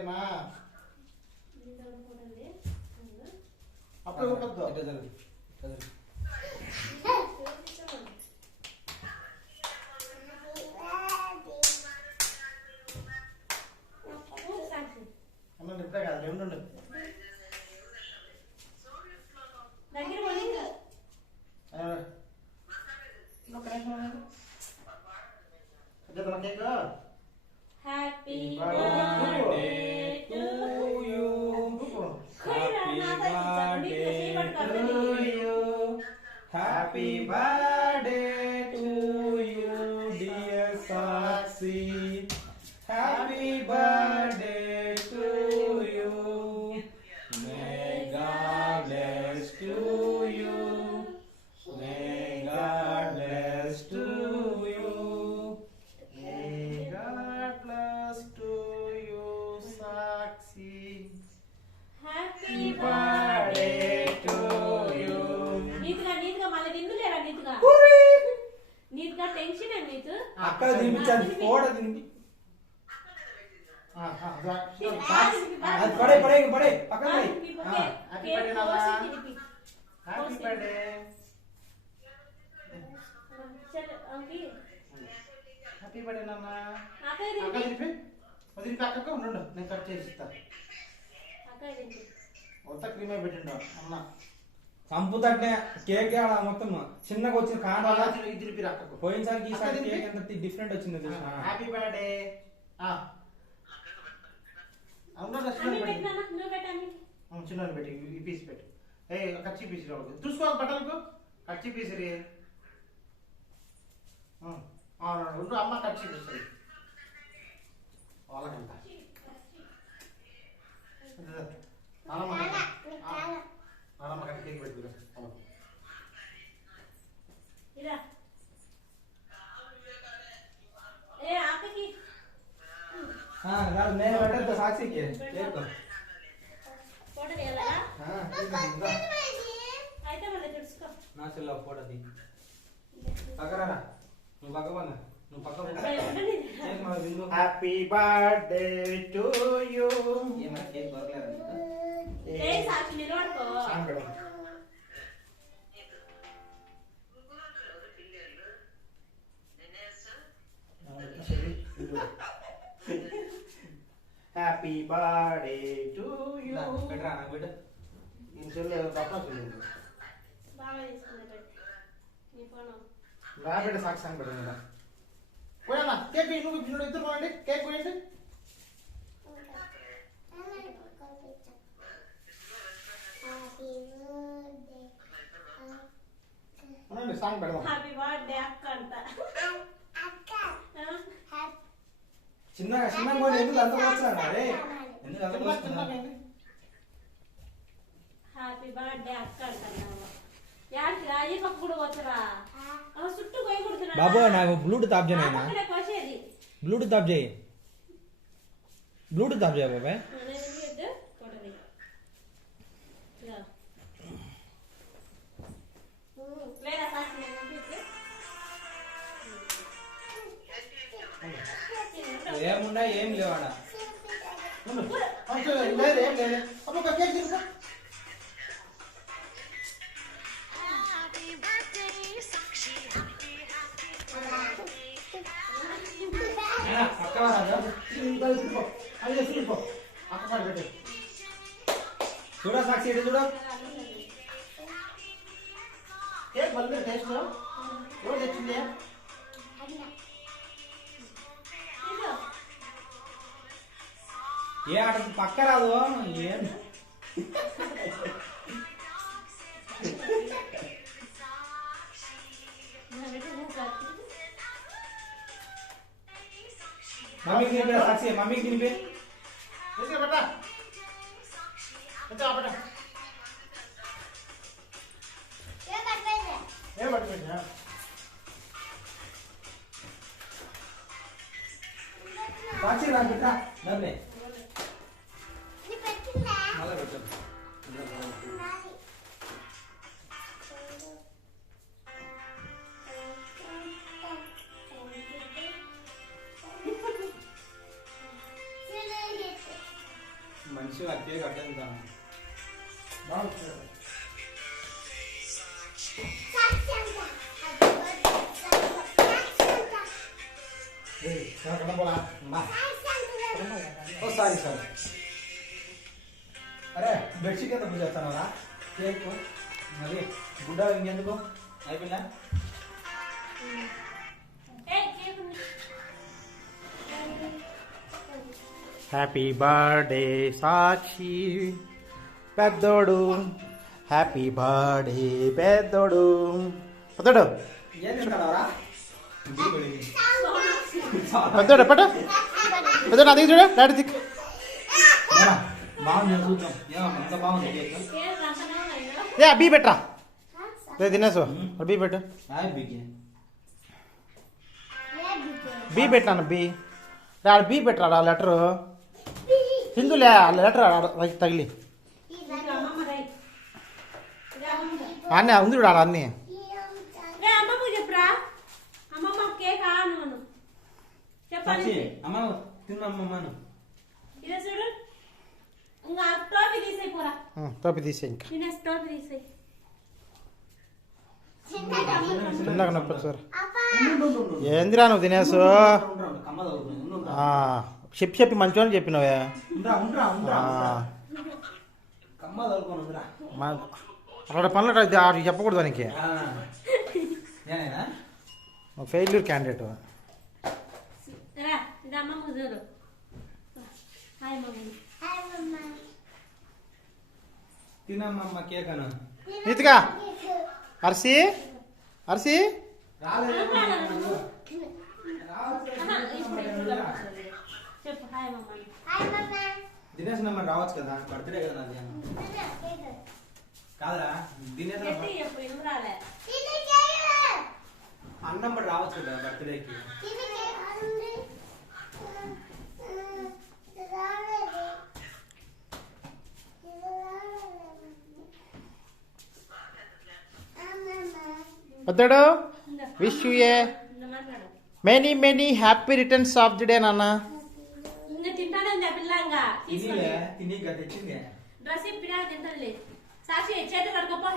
ఓకేనా అప్పుడు కొట్టద్దు అమ్మ ఇప్పుడే కాదు రెండు happy birthday to you happy birthday to you dear Sakshi happy birthday to you may God bless to you may God bless to you may God bless to you Sakshi happy birthday to you నీట్గా tension నీకు అక్కడ తినిపించాలి photo తినిపి పడే పడే పడే పక్కన happy birthday నాన్న happy birthday happy birthday నాన్న అక్క తినిపి వదిలిపి అక్కకు ఉండు నేను కట్ చేసి ఇస్తా మొత్తం క్రీమే పెట్టిండు అన్న సంపుతట్నే కేక్ మొత్తం చిన్నగా వచ్చిన కాండాల ఇద్దరు అక్కకు పోయినసారికి ఈసారి కేక్ ఎంత డిఫరెంట్ వచ్చింది హ్యాపీ బర్త్డే చిన్న పెట్టి ఈ పీస్ పెట్టు ఏ కచ్చి పీస్ చూసుకో బట్టలకు కచ్చి పీస్ రే రెండు అమ్మ కచ్చి పీస్ వాళ్ళకంట నానమ్మ కట్టి కేక్ పెట్టు నేను పెట్టద్దు సాక్షికి కేక్ నా చెల్ల ఫోటో తీ పక్కరా నువ్వు పక్క పోనా నువ్వు పక్క హ్యాపీ బర్త్డే టు యూ ఏమైనా కేక్ దొరకలేదా హ్యాపీ బర్త్డే టు యూ పెట్టరా నాకు పెట్టు రాబెట్ట సాక్షి పెట్టండి పోయా కేక్ నువ్వు ఇద్దరు పోయండి కేక్ పోయండి సాంగ్ పెడదాం హ్యాపీ బర్త్డే అక్క అంట చిన్నగా చిన్నగా ఎందుకు అంత వస్తున్నాడు అరే ఎందుకు అంత వస్తున్నాడు హ్యాపీ బర్త్డే అక్క అంటున్నావు యాకి రాయి పక్కడు వచ్చరా చుట్టూ పోయి కొడుతున్నా బాబు నాకు బ్లూటూత్ ఆఫ్ చేయనా అక్కడే కోసేది బ్లూటూత్ ఆఫ్ చేయి బ్లూటూత్ ఆఫ్ చేయ బాబాయ్ లేదా ఏముండా ఏం లేవాడా ఏం లేదు అప్పుడు కేక్ తీసుకో చూడ సాక్షి ఇటు చూడ కేక్ బల్ మీద టేస్ట్ ఎవరు తెచ్చింది ఏ ఆట పక్క రాదు ఏం మమ్మీకి తినిపి సాక్షి మమ్మీకి తినిపి సాక్షి రా బిడ్డ డబ్బే మళ్ళా పెట్టు మంచిగా కేక్ అట్లా తింటాను. బాగుంది. ఓ సారీ సారీ. అరే బెడ్షీట్ ఎంత పూజ చేస్తానరా? కేక్ మరి గుడ్డ ఇంకెందుకు అయిపోయిందా? హ్యాపీ బర్త్డే సాక్షి పెద్దోడు, హ్యాపీ బర్త్డే పెద్దోడు. పెద్దోడు ఏం తింటారా? పెద్దోడు పట్ట పెద్దోడు అది చూడ డాడీ దిక్కు. బాగుంది చూద్దాం. ఎంత బాగుంది కేక్. ఏ బీ పెట్టరా తినేసు బీ పెట్టు. బీ పెట్టాను బీ ఆడ బీ పెట్టరా లెటరు హిందూలే ఆ లెటర్ తగిలి అన్నీ ఉంది చూడ అన్నీ. అమ్మమ్మ చెప్పురా. అమ్మమ్మ కేక్ ఆను చెప్పండి. అమ్మ తిన్నమ్మను ఇదే చూడు. ఇంకా టోపీ తీసేయి పోరా. టోపీ తీసే ఇంకా తినేసి టోపీ తీసేయి. చిన్నగా నొప్పి సార్ ఏందిరా నువ్వు తినేసు చెప్పి మంచిగా చెప్పినవే అక్కడ పనులు అటు చెప్పకూడదు దానికి ఫెయిల్యూర్ క్యాండిడేట్. రా ఇది అమ్మమ్మ చూడు. Hi mummy. తినమ్మమ్మ కేక్ అను. నీతిగా అర్సి అర్సి చెప్పు హాయ్ మమ్మీ. దినేష్ నమ్మ రావచ్చు కదా, బర్త్డే కదా నాది. కాదురా దినేష్ చెప్పు ఎందుకు రాలే. అన్నం బట్టి రావచ్చు కదా బర్త్డేకి. పెద్దోడు wish you A many many happy returns of the day నాన్న. ఇంకా తింటానే ఉంది ఆ పిల్ల. ఇంకా తిని తెచ్చింది డ్రెస్ ఇప్పినా తింటది. సాక్షి చేతులు కడుకోపో.